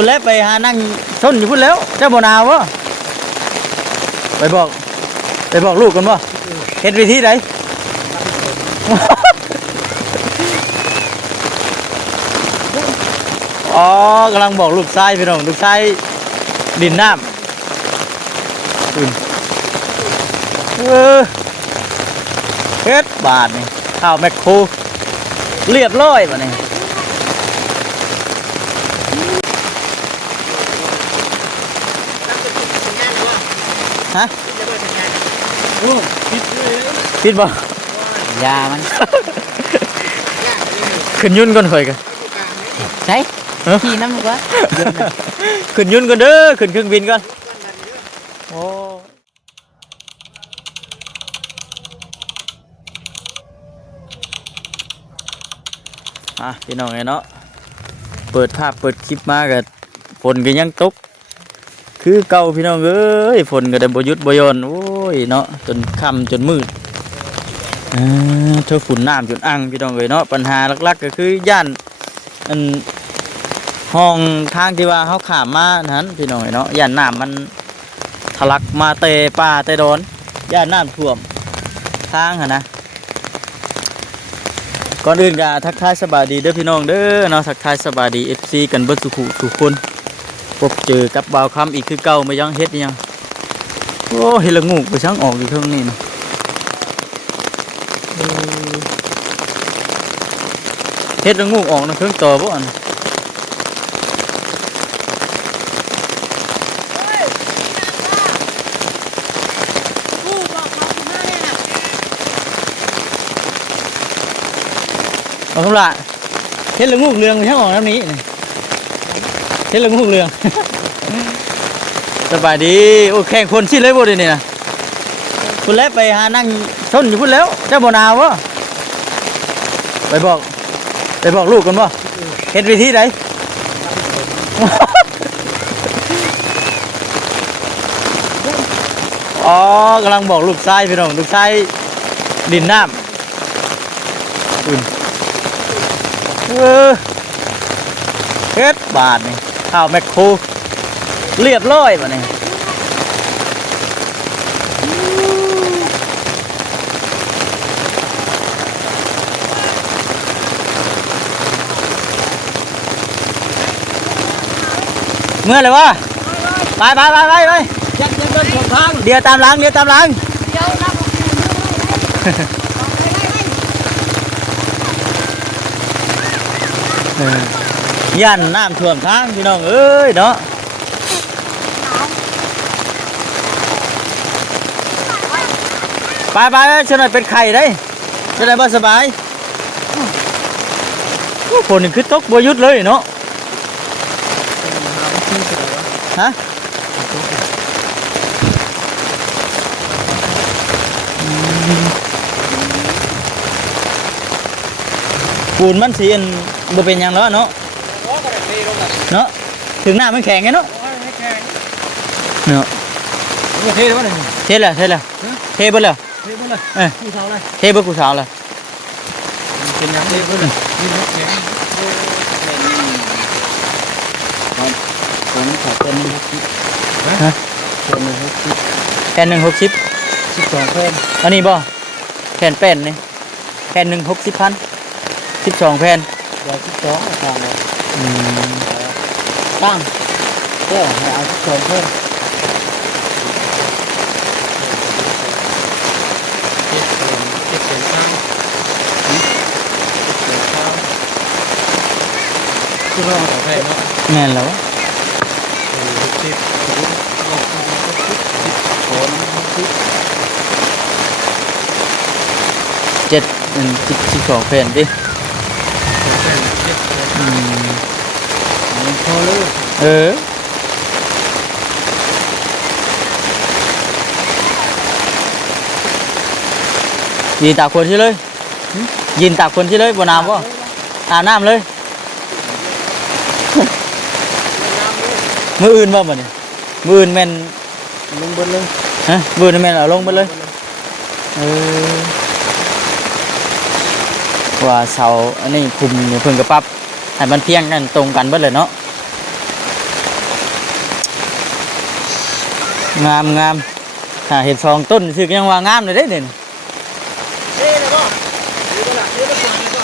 คุณแล้วไปหานั่งชนอยู่พุ่นแล้วเจ้าบ่นาววะไปบอกลูกกันบ่เฮ็ดวิธีไหนอ๋อกำลังบอกลูกชายพี่น้องลูกชายดินน้ำเฮ็ดบาทนี่ข้าวแมคโครเรียบร้อยบ่นี่ฮะปิดบ่ยามันขึ้นยุ่นก่อนค่อยกันใช่ขี่น้ำดีกว่าขึ้นยุ่นก่อนเด้อขึ้นเครื่องบินก่อนโอ้พี่น้องไงเนาะเปิดภาพเปิดคลิปมากับฝนก็ยังตกคือเก่าพี่น้องเอ้ยฝนก็ได้บ่หยุดบ่หย่อนโอ้ยเนาะจนค่ำจนมืดเธอฝุ่นน้ำจนอังพี่น้องเอ้ยเนาะปัญหาหลักๆก็คือย่านอันห้องทางที่ว่าเขาข้ามมานั้นพี่น้องเอ้ยเนาะย่านน้ำมันทะลักมาเตะป่าเตะดอนย่านน้ำท่วมทางหั่นนะก่อนอื่นก็ทักทายสบายดีเด้อพี่น้องเด้อเนาะทักทายสบายดี FC กันเบิดทุกคนพบเจอกับบ่าวคำอีกคือเก่าไม่ยังเฮ็ดยังโอ้เฮ็ดละงูไปช่างออกอยู่เท่านี้นะเฮ็ดละงูออกนะเครื่องต่อบ่อันเอาคำละเฮ็ดละงูเรืองไปช่างออกน้ำนี้เฮ็ดละงูเรืองสบายดีโอ้แข่งคนชิดเลยบ่เดี๋ยวนี้นะคุณแล้วไปหานั่งชนอยู่พุ่นแล้วเจ้าบ่นาววะไปบอกลูกกันบ่เฮ็ดวิธีไหนอ๋อกำลังบอกลูกชายพี่น้องลูกชายดินน้ำเฮ็ดบาทนี่ข้าวแมคโครเรียบร้อยบ่นี่เมื่อไรวะไปเดี๋ยวตามหลังย่านน้ำท่วมทางพี่น้องเอ้ยเนาะไปช่วยหน่อยเป็นไข่ได้ช่วยหน่อยบ่สบายฝนนี่คือตกบ่หยุดเลยเนาะฮะปูนมันสีอันบ่เป็นอย่างแล้วเนาะถึงหน้ามันแข็งไงเนาะเนาะเทแล้วเทแล้วเบิดแล้วเทเบิดกูสาวเลยเป็นยังเทเบิดเลยผมขอเป็นแผ่น160 12แผ่นอันนี้บ่แผ่นแป้นนี่แผ่น1 60,000 12แผ่น12ทางเลยตั้งก็ให้เอา12แผ่นคือเราเอาแผ่นเนาะแน่นแล้ว12แผ่นดิพอเลยยินตากคนใช่เลยยินตากคนใช่เลยบนน้ำป่ะอาบน้ำเลยมืออื่นบ่บ่เนี่ยมืออื่นแม่นลงบนเลยฮะมืออื่นแม่นเอาลงบนเลยว่าเสาอันนี้คุมเพิ่งกระปั๊บให้มันเพียงกันตรงกันเบิดเลยเนาะ งามงามหาเห็ดสองต้นคือยังว่างามเลยเด้เนี่ย เฮ้ยนะบ่ดูตลาดเยอะมากเลยบ่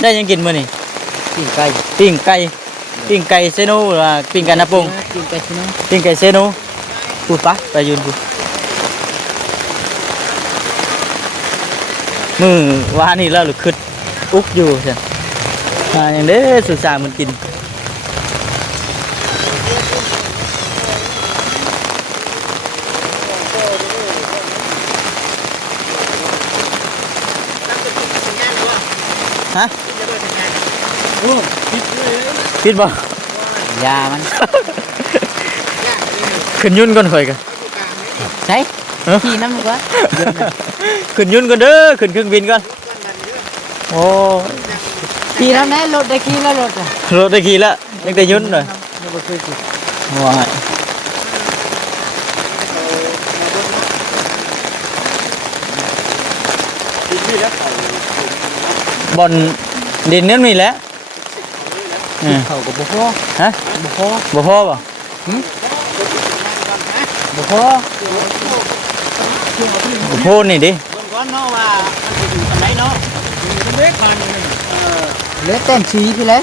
ได้ยังกินมื้อนี่ ปิ้งไก่ ปิ้งไก่ปิ้งไก่เซโนหรือว่าปิ้งไก่นาปง ปิ้งไก่ใช่ไหม ปิ้งไก่เซโนพูดปะไปยืนพูดมือวานนี่แล้วหรือคึดอุกอยู่ใช่อย่างเด้สุสานมันกินฮะคิดบ่ยามัน ขึ้นยุ่นก่อนข่อยกัน ใช่ขี่น้ำก่อน ขึ้นยุ่นก่อนเด้อขึ้นเครื่องบินก่อนโอ้ ขี่น้ำไหนรถได้ขี่แล้วรถอ่ะ รถได้ขี่แล้วยังแต่ยุ่นเลยว้ายบอลดินนั่นมีแล้ว เขาก็บ่พอ ฮะ บ่พอ บ่พอป่ะ บ่พอ บ่พอนี่ดิ เบิ่งก่อนเนาะว่ามันสิอยู่อันไหนเนาะเล็กพันเล็กเต้นสีพี่เลย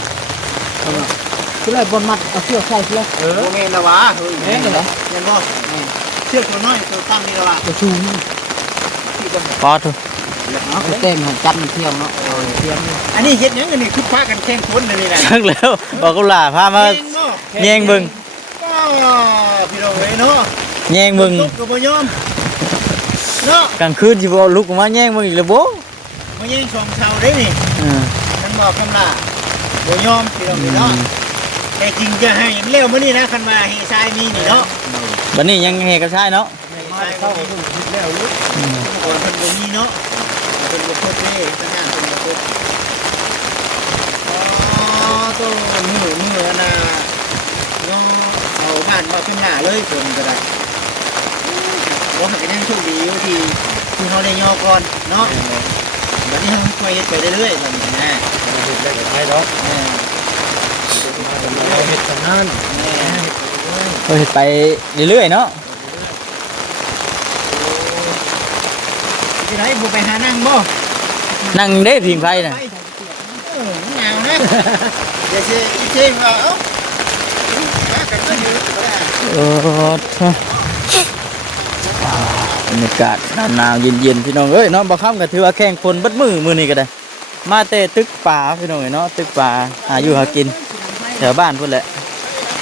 พี่เลยบนมัดเอาเชือกใส่พี่เลยโมเมนต์ละวะเฮ้ยเห็นเหรอเห็นบ่เชือกตัวน้อยตัวตั้งนี่ละวะตัวชูง ปอดเถอะ เอาเต้นจับมันเที่ยวเนาะเที่ยวอันนี้เฮ็ดยังไงนี่คือพากันแข่งขันนี่นะ ชักแล้วบอกกุหลาบพามาแย่งเบิ่ง พี่น้องเอ้ยเนาะ แย่งเบิ่ง ตกก็บ่ยอมเนาะ กลางคืนสิบ่ลุกออกมาแย่งเบิ่งอีกแล้วบ่ มายิงสองเชาได้นี่ อืม มันบอกคำล่ะบ่ยอมพี่น้องเอ้ยเนาะแต่จริงจะให้เร็วมื้อนี้นะคันว่าให้ทรายมีนี่เนาะ บัดนี้ยังเฮกับชายเนาะ ทรายเข้าก็คิดแล้วลูกคนเพิ่นบ่มีเนาะเพิ่นบ่ครบเด้ทำงานเพิ่นบ่ครบอ๋อตัวมือน่ะเนาะเอาบ้านมาขึ้นหน้าเลยเพิ่นก็ได้บ่ให้ยังโชคดีอยู่ที่เฮาได้ย่อก่อนเนาะบัดนี้เฮาค่อยเฮ็ดไปเรื่อยๆบัดนี้นะเฮ็ดได้ก็ได้ดอกเฮ็ดกันนั่น เฮ็ดไปเรื่อยๆเนาะ ที่ไหนบุไปหานั่งบ่ นั่งเด้พิงไฟน่ะ หนาวนะเดี๋ยวสิอีเจ๊ว่าเอ้ามากันก็อยู่ก็ได้ เออบรรยากาศหนาวๆเย็นๆพี่น้องเอ้ยเนาะบ่ค่ำก็ถือว่าแข่งคนเบิดมื้อนี้ก็ได้มาแต่ตึกป่าพี่น้องเอ้ยเนาะตึกป่าหาอยู่หากินแถวบ้านพุ่นแหละ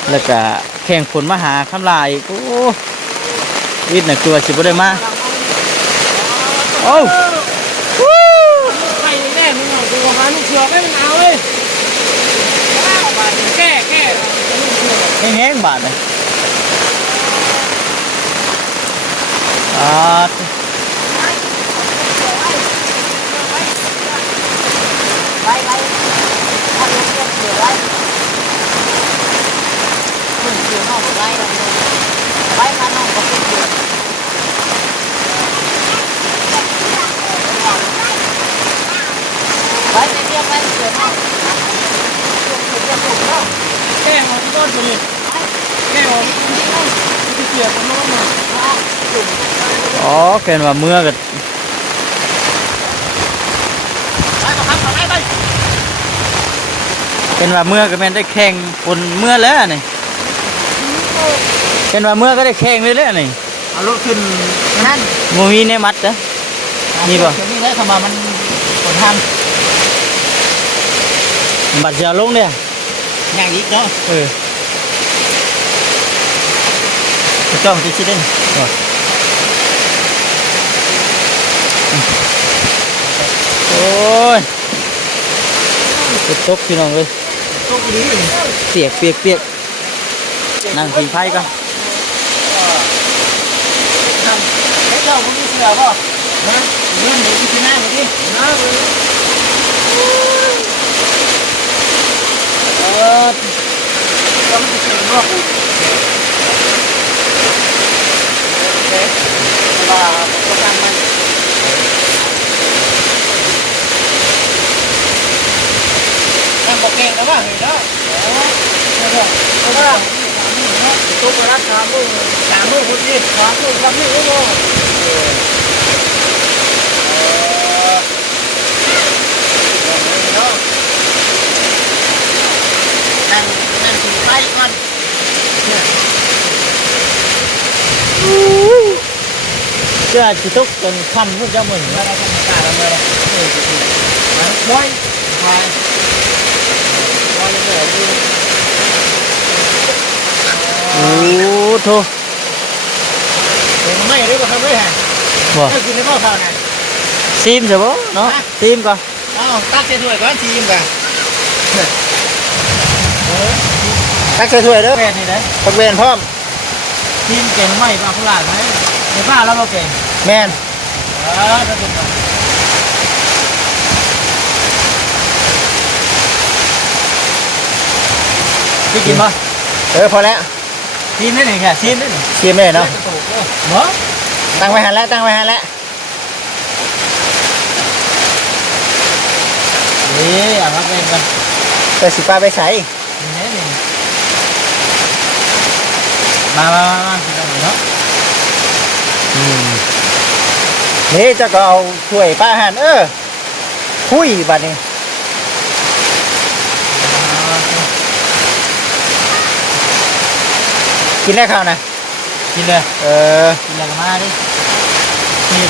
แล้วก็แข่งคนมาหาคำลายโอ้วิทย์น่ะกลัวสิบ่ได้มาโอ้ ไปแน่มึงเอาตัวหาลูกเสือไม่มันเอาเว้ยบาดแก้ แห้งๆบาดเลยไปถ้าลูกเสือไว้คุณเสือนอกไว้ไว้ข้างนอกก็เป็นเสือไว้ในเรื่องไว้เสือนอกแก้หัวต้นไปเลยแก้หัวที่เสือตรงโน้นน่ะ อ๋อเกินว่าเมื่อก็เป็นว่าเมื่อก็แม่นได้แข่งคนเมื่อแล้วนี่เป็นว่าเมื่อก็ได้แข่งเลยแล้วนี่ เอารถขึ้นนั่น บ่มีในมัดจ้ะมีบ่ นี่ได้เข้ามามันคนท บัตรจะเอาลงเนี่ย ำอย่างอีกเนาะ จ้องที่ชิดเด่นโอ้ยจะตกพี่น้องเลย ตกดี เปียกเปียกเปียกนั่งกินไผ่ก่อน เฮ้ยเราไม่มีเสือป่ะนะเรื่องเดี๋ยวที่หน้าไปดิหน้าไปก็ไม่ถึงรอบโอเคว่าประกันมัน แล้วตุ๊กรัก3 มื้อพุทธิ3 มื้อ3 มื้อโอ้โหนั่นถือไฟก่อน เจ้าจิตุกจนค่ำพวกเจ้ามึง แล้วเราทำการละเมอเลยมันค่อยพายค่อยละเมอดู โอ้โถ เห็นไหมได้ป่ะครับเว้ยฮะ บ่ ถ้ากินได้ป่ะข้าวนะ ซีมใช่บ่เนาะซีมก่อน อ้าวตักใส่ถ้วยก่อนทีมกันตักใส่ถ้วยเด้อ แม่นี่ได้ ตักเวนพร้อม ซีมเก่งไหมปลาฝรั่งไหมในบ้านเราบ่เก่ง แมน ถ้าเป็นแบบพี่กินป่ะ พอแล้ว ซีมได้หนึ่งแค่ซีมได้หนึ่ง ทีมเลยเนาะ เนาะ ตั้งไว้หันแล้วตั้งไว้หันแล้ว นี่อ่ะมาเป็นกัน แต่สิปลาไปใส่ นี่นี่มากินกันเนาะ นี่เจะก็เอาถ้วยปลาหันคุยบัดนี้กินได้ข้าวนะ กินเลย กินอะไรกันมาดิ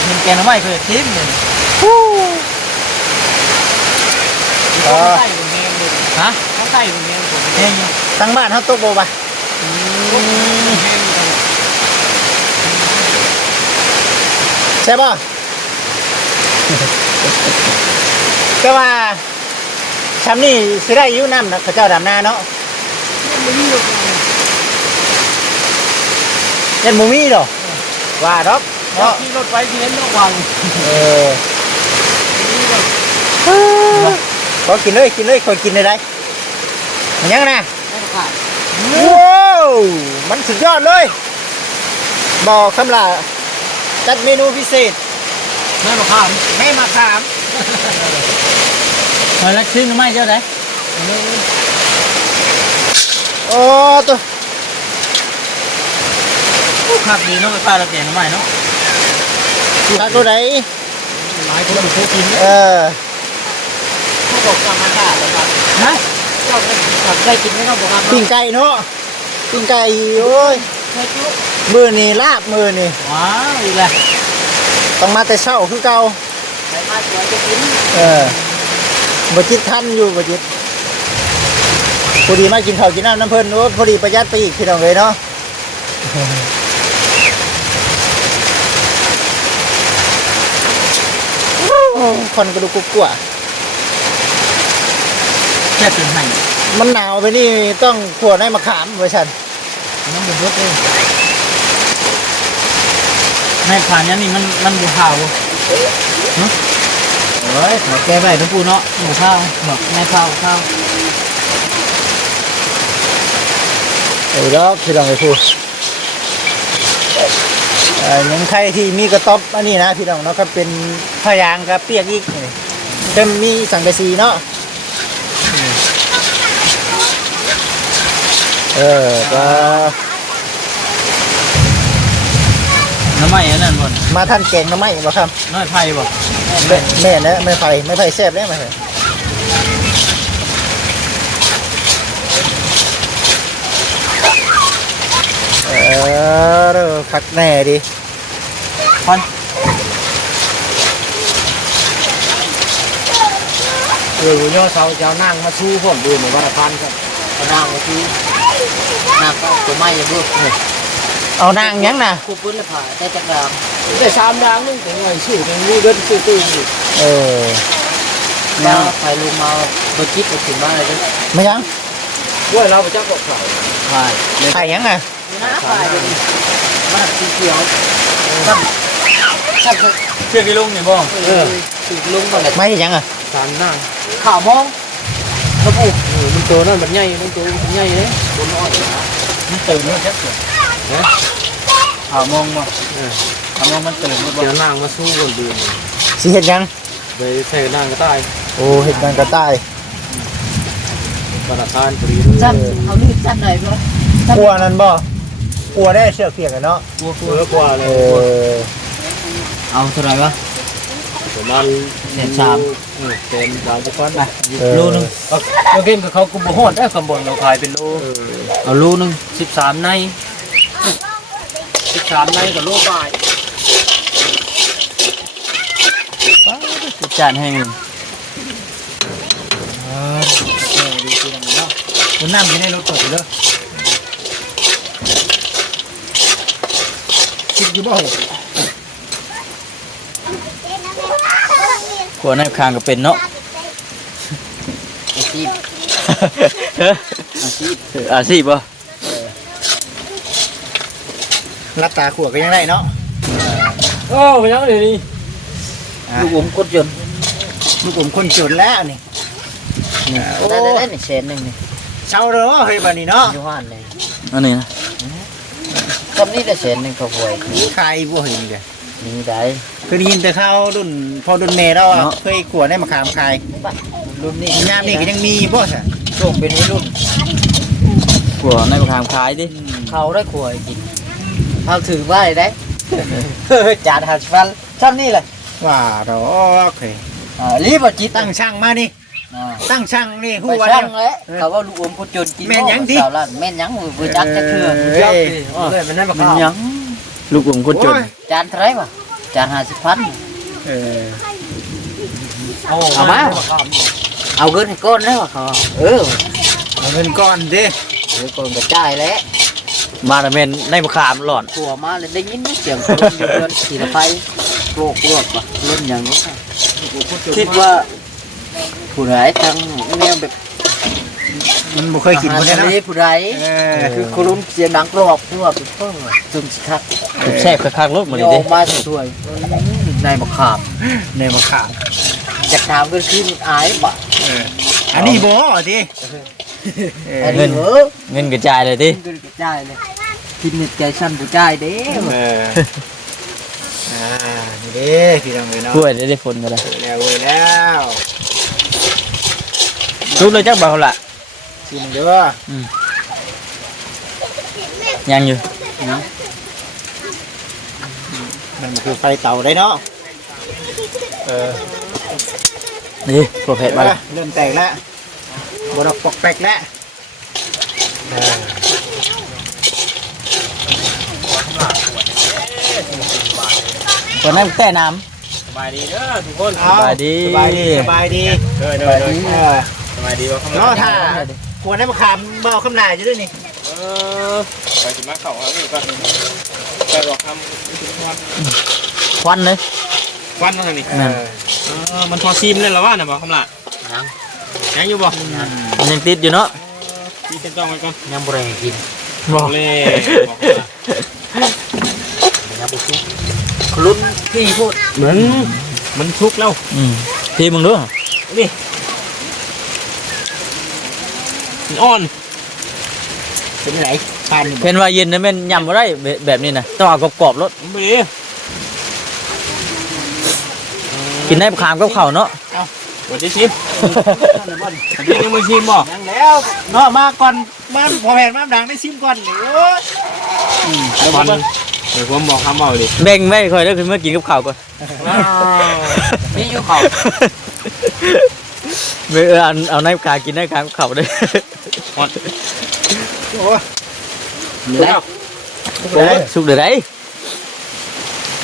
มีแกงน้ำไหม้เคยทิมเนี่ย Ờ. ฮะ เขาใส่ตรงนี้ เอง ตั้งบ้านเขาตกโบบ่ะใช่ป่ะ ก็ว่าช้ำนี่สิได้อยุ่น้ำนะเขาเจ้าดำนาเนาะยันหมูมี่ดอกว่าดอกเนาะ ขี่รถไปที่เห็นระวัง ขอกินเลยขอกินได้มันยังนะ ไม่ขาด ว้าวมันสุดยอดเลยบอกคำลาจัดเมนูพิเศษ ไม่มาข้าม ไม่มาขาม มาแล้วซื้อน้ำไหม้เจ้าไหน โอ้ตัว ขับดีเนาะไปป้าเราแกงน้ำไหม้เนาะ ตักตัวไหน หลายคนเคยกิน เขาบอกกำมันได้แล้วครับ นะ ก็ได้กินไหมครับผมครับปิ้งไก่เนาะปิ้งไก่โอ้ยมือนี่ลาบมือนี่ ว้าวอีกแล้ว ต้องมาแต่เช้าคือเก่า ไปมาสวยจะกิน บ่จิตทันอยู่บ่จิตพอดีมากินข้าวกินน้ำน้ำเพิ่นโอ้พอดีประหยัดไปอีกพี่น้องเลยเนาะคนกระดูกกลัว แค่เป็นไห้ มันหนาวไปนี่ต้องขวดให้มะขามไว้ฉัน น้ำบุญรถเลยแม่ขานนี้นี่มันบุข้าวเนาะเฮ้ยหมอแกไปทุกปูเนาะหมูข้าวหมอแม่ข้าว แล้วพี่น้องไอ้พูดยังใครที่มีกระต๊อบอันนี้นะพี่น้องเนาะก็เป็นผ้ายางกับเปียกอีกจะมีสังกะสีเนาะก็ น้ำไหม้อันนั้นบ่น มาท่านแกงน้ำไหมบ่ครับ น้อยไผ่บ่ แม่นะไม่ไผ่แซ่บได้ไหมผักแหน่ดิ ควัน ย่อเสาเจ้านั่งมาชูผมดูเหมือนว่าพันครับนั่งมาชูนั่งก็ตัวไม้ยังด้วยเอานางยังนะ คู่ปืนเลยผ่าได้จักราม ได้3 ดังนึงแต่เงินชื่อยังรู้เดินชื่อตู้อยู่ มาไผ่ลงมาเบอร์กิ๊บไปถึงบ้านเลย ไม่ยัง ด้วยเราไปจับกบเขา ไผ่ ไข่ยังอ่ะ นะไผ่มาสีเขียวเชื่อกี่ลุงนี่บ่ ติดลุงมาเลย ไม่ยังอ่ะ สามนั่ง ข่าวมองกระปุก มันตัวนั่นมันใหญ่มันตัวมันใหญ่เลยตัวน้อย มันตื่นมันแค่เสือข่าวมองบ่ข่าวมองมันตื่นมันบ่ เดี๋ยวนั่งมาสู้คนดื่ม สีเห็ดยัง ไปใส่นั่งก็ตาย โอ้เห็ดมันกระต่าย ธนาคารพอดี สั้นเอาลูกสั้นหน่อยบ่ กลัวนั่นบ่กลัวได้เชือกเปียกกันเนาะ กลัวเลย เอาเท่าไหร่วะ ประมาณ เดือนสาม เป็น3จะก้อนไป โลนึง เราเกมกับเขาก็บ่ฮอดได้คำบ่นเราขายเป็นโล เอาโลนึง 13ใน13ในกับโลปลาย จานแห้ง ดีจริงเนาะคุณน้ำอยู่ในรถตกเลยคิดอยู่บ่ ขวดในคางก็เป็นเนาะ อาชีพ อาชีพบ่ รับตาขวดก็ยังได้เนาะ โอ้ไปยังเลยนี่ ลูกอมกดยนต์ ลูกผมคนจนแล้วนี่ ได้นี่แสนนึงนี่ เช่าเลยเฮ้ยบัดนี้เนาะ อยู่ห้านเลย อันนี้นะ คำนี้ได้แสนนึงเขาป่วย ใครบ่เห็นเด้อ นี่ได้ เคยได้ยินแต่ข่าวรุ่นพอรุ่นเมย์เราอะเคยขวดได้มาขามใคร รุ่นนี้ ยามนี่ก็ยังมีบ่ใช่ ช่วงเป็นวัยรุ่น ขวดในคางคล้ายดิ เขาได้ขวดกินเขาถือว่าได้ จานหัดฟันช่ำนี่เลย ว่าดอกเฮ้ย รีบจิต ตั้งช่างมานี่ตั้งช่างนี่ฮู้ ไป ว่า ช่างเลยเขาว่าลูกอมกดยนต์กินแม่นยังมือจักจะเถื่อน เฮ้ย เลยมันนั่นบ่ มัน เข้า ยังลูกผมคนจน จานเท่าไรวะจาน50,000 เออ เอามาเอาเงินให้ก้อนแล้วเขาอ เอาเงินก้อนดิ ก้อนกระจายแล้ว มาแต่เมนในมะขามหลอน ตัวมาเลยได้ยินเสียงคนอยู่เดินขี่รถไฟโลกว่ะเล่นอย่างนี้คิดว่าผู้ใดทางแนวแบบ มันบ่เคยกินบ่ได้ ทหาร เนาะ ทะเลผู้ใด เออ คือคนรุ่นเสียงดังกรอบทั่วเป็นเพิ่งจุ่มสิคัก แซ่บคักๆรถมา โย เลยดิ มมาถ้วยในมะขาม ในมะขาม จะถามกันขึ้นอายบ่ อันนี้บ่ดิ อันนี้เออ เงินกระจายเลยดิ เงินกระจายเลยกินเน็ตใจสั้นผู้ใจเด้ เออนี่เด้พี่น้องเอ้ยเนาะ กล้วยได้ฝนก็ได้ แล้วเว้ยแล้ว ทุกเลยจักเบาละ กินเด้อ ยังอยู่ มันคือไฟเตาได้เนาะเออ นี่โปรเพชมาละ เริ่มแตกแล้วบดอกปอกแปกแล้ว คนนั้นแต่น้ สบายดีเด้อทุกคน เอา สบายดี สบายดีสบายดี เด้อ เออ สบายดีบ่คำ เนาะถ้าควรได้มาขามเบาคำลายจะด้วยนี่ ไปสิมาเข้าเอานี่ก่อนไปบอกคำ ำควันเลย วันนั่นนี่ นั่น มันพอซีมเลยแล้วว่าน่ะบ่คำละยังอยู่บ่ มันยังติดอยู่เนาะ มีเส้นต้องไว้ก่อน ยังบ่ได้กิน บอก เล่บอก ยังบ่ซุกลุ้นพี่พูด เหมือนมันทุกข์แล้ว ทีมึงด้วย นี่มันอ่อน เป็นไหนปาน เพนว่าเย็นนะแม่นยำบ่ได้แบบนี้นะต้องเอากรอบๆรส มันบ่ดี กินได้ขามกับข้าวเนาะ บ่ได้ชิมอันนี้ยังไม่ชิมบ่ ยังแล้วเนาะมาก่อนมาพอแผนมาดังได้ซิมก่อนนี่โอ้ย ควันเดี๋ยวผมบอกคำเอาดิ แบ่งไม่ค่อยได้คือเมื่อกินกับข้าวก่อน นี่อยู่เขา เอาในกากินได้ขามกับข้าวได้ โอ้ย แล้ว สุกเดี๋ยวไหน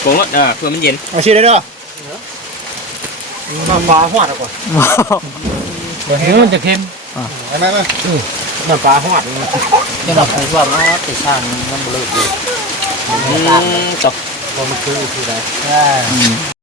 ผงรสเพื่อมันเย็น เอาชื่อได้ด้วยมาปลาหอดเอาก่อน มันจะเค็ม มามาปลาหอด ยังเราพูดว่ามันติดช่างมันบ่เลิกอยู่ ตก พอมันคือใด